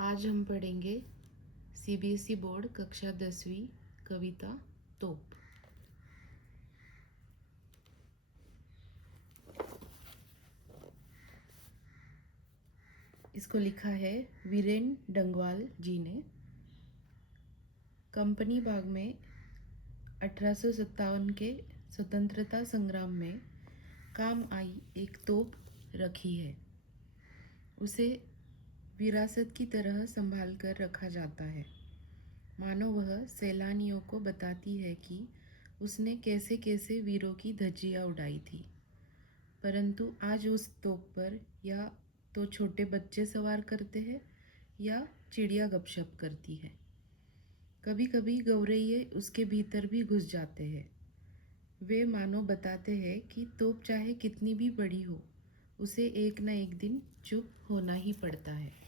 आज हम पढ़ेंगे सीबीएसई बोर्ड कक्षा 10वीं कविता तोप। इसको लिखा है वीरेन डंगवाल जी ने। कंपनी बाग में 1857 के स्वतंत्रता संग्राम में काम आई एक तोप रखी है। उसे विरासत की तरह संभाल कर रखा जाता है, मानो वह सैलानियों को बताती है कि उसने कैसे कैसे वीरों की धज्जियाँ उड़ाई थी। परंतु आज उस तोप पर या तो छोटे बच्चे सवार करते हैं या चिड़िया गपशप करती है। कभी कभी गौरैये उसके भीतर भी घुस जाते हैं। वे मानो बताते हैं कि तोप चाहे कितनी भी बड़ी हो, उसे एक न एक दिन चुप होना ही पड़ता है।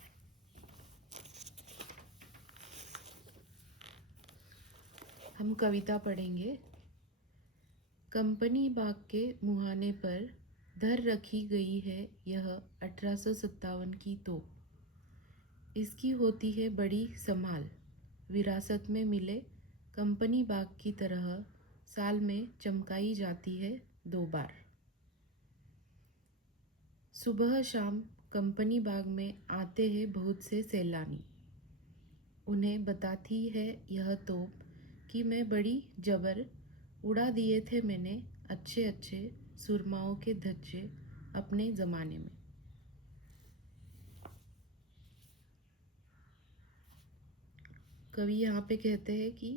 हम कविता पढ़ेंगे। कंपनी बाग के मुहाने पर धर रखी गई है यह 1857 की तोप। इसकी होती है बड़ी संभाल। विरासत में मिले कंपनी बाग की तरह साल में चमकाई जाती है 2 बार। सुबह शाम कंपनी बाग में आते हैं बहुत से सैलानी। उन्हें बताती है यह तोप कि मैं बड़ी जबर उड़ा दिए थे मैंने अच्छे अच्छे सुरमाओं के धज्जे अपने ज़माने में। कवि यहाँ पे कहते हैं कि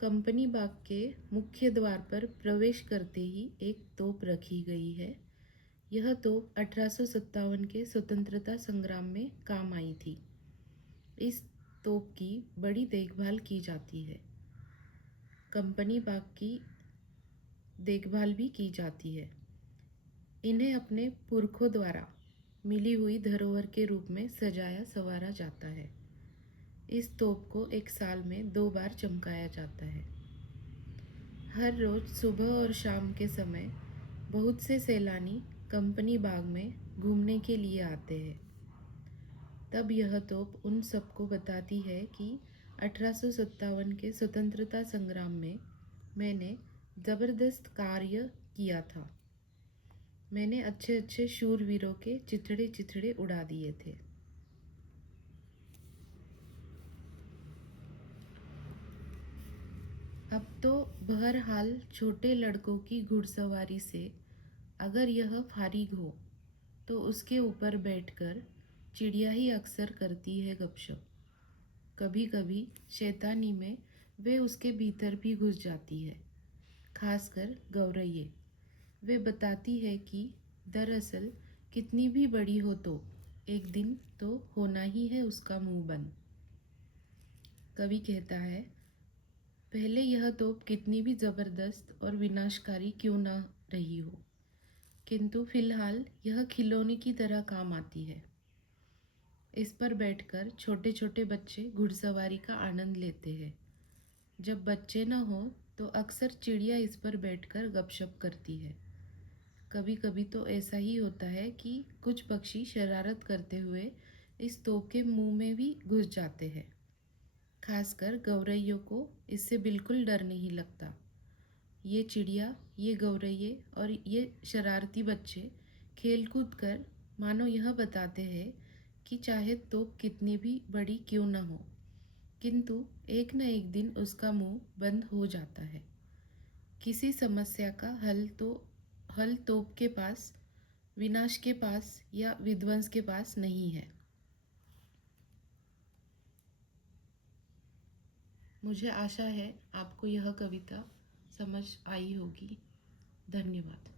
कंपनी बाग के मुख्य द्वार पर प्रवेश करते ही एक तोप रखी गई है। यह तोप 1857 के स्वतंत्रता संग्राम में काम आई थी। इस तोप की बड़ी देखभाल की जाती है। कंपनी बाग की देखभाल भी की जाती है। इन्हें अपने पुरखों द्वारा मिली हुई धरोहर के रूप में सजाया संवारा जाता है। इस तोप को एक साल में 2 बार चमकाया जाता है। हर रोज सुबह और शाम के समय बहुत से सैलानी कंपनी बाग में घूमने के लिए आते हैं। तब यह तोप उन सबको बताती है कि 1857 के स्वतंत्रता संग्राम में मैंने ज़बरदस्त कार्य किया था। मैंने अच्छे अच्छे शूरवीरों के चिथड़े चिथड़े उड़ा दिए थे। अब तो बहरहाल छोटे लड़कों की घुड़सवारी से अगर यह फारिग हो तो उसके ऊपर बैठकर चिड़िया ही अक्सर करती है गपशप। कभी कभी शैतानी में वे उसके भीतर भी घुस जाती है, खासकर गौरैये। वे बताती है कि दरअसल कितनी भी बड़ी हो तो एक दिन तो होना ही है उसका मुंह बंद। कवि कहता है, पहले यह तोप कितनी भी ज़बरदस्त और विनाशकारी क्यों ना रही हो, किंतु फिलहाल यह खिलौने की तरह काम आती है। इस पर बैठकर छोटे छोटे बच्चे घुड़सवारी का आनंद लेते हैं। जब बच्चे न हो तो अक्सर चिड़िया इस पर बैठकर गपशप करती है। कभी कभी तो ऐसा ही होता है कि कुछ पक्षी शरारत करते हुए इस तोप के मुंह में भी घुस जाते हैं। खासकर गौरैयों को इससे बिल्कुल डर नहीं लगता। ये चिड़िया, ये गौरैये और ये शरारती बच्चे खेल कूद कर मानो यह बताते हैं कि चाहे तोप कितनी भी बड़ी क्यों न हो, किंतु एक न एक दिन उसका मुंह बंद हो जाता है। किसी समस्या का हल तोप के पास, विनाश के पास या विध्वंस के पास नहीं है। मुझे आशा है आपको यह कविता समझ आई होगी। धन्यवाद।